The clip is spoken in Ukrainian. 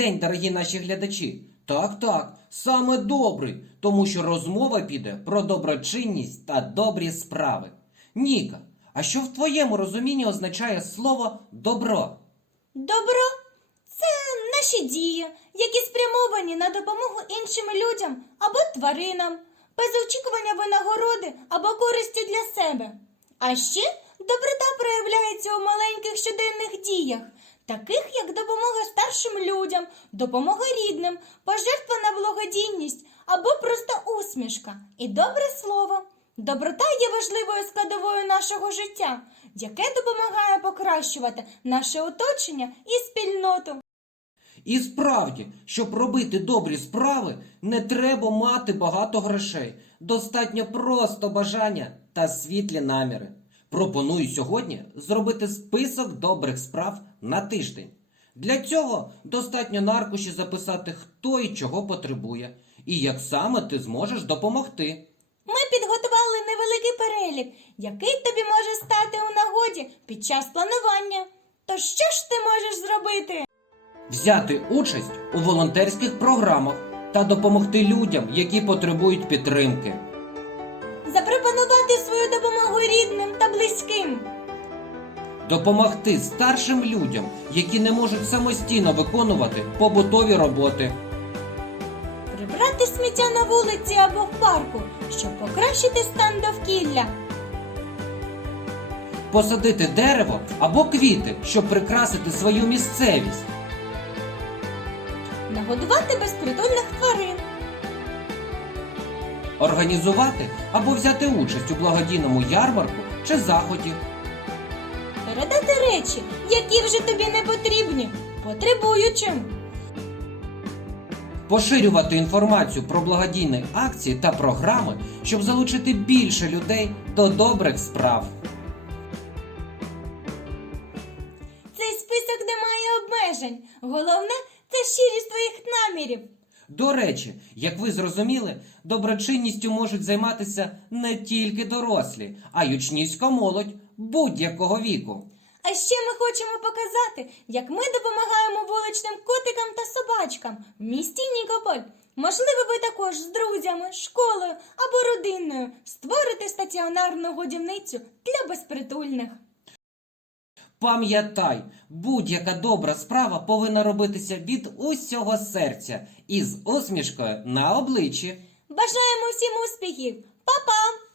день, дорогі наші глядачі. Так, так, саме добрий, тому що розмова піде про доброчинність та добрі справи. Ніка, а що в твоєму розумінні означає слово добро? Добро це наші дії, які спрямовані на допомогу іншим людям або тваринам, без очікування винагороди або користі для себе. А ще доброта проявляється у маленьких щоденних діях, таких як допомога старшим людям, допомога рідним, пожертва на благодійність або просто усмішка і добре слово. Доброта є важливою складовою нашого життя, яке допомагає покращувати наше оточення і спільноту. І справді, щоб робити добрі справи, не треба мати багато грошей. Достатньо просто бажання та світлі наміри. Пропоную сьогодні зробити список добрих справ на тиждень. Для цього достатньо на аркуші записати, хто і чого потребує, і як саме ти зможеш допомогти. Ми підготували невеликий перелік, який тобі може стати у нагоді під час планування. То що ж ти можеш зробити? Взяти участь у волонтерських програмах та допомогти людям, які потребують підтримки. Близьким. Допомогти старшим людям, які не можуть самостійно виконувати побутові роботи. Прибрати сміття на вулиці або в парку, щоб покращити стан довкілля. Посадити дерево або квіти, щоб прикрасити свою місцевість. Нагодувати безпритульних тварин. Організувати або взяти участь у благодійному ярмарку чи заході. Передати речі, які вже тобі не потрібні, потребуючим. Поширювати інформацію про благодійні акції та програми, щоб залучити більше людей до добрих справ. Цей список не має обмежень. Головне це щирість твоїх намірів. До речі, як ви зрозуміли, доброчинністю можуть займатися не тільки дорослі, а й учнівська молодь будь-якого віку. А ще ми хочемо показати, як ми допомагаємо вуличним котикам та собачкам в місті Нікополь. Можливо, ви також з друзями, школою або родиною створите стаціонарну годівницю для безпритульних. Пам'ятай, будь-яка добра справа повинна робитися від усього серця і з усмішкою на обличчі. Бажаємо всім успіхів! Па-па!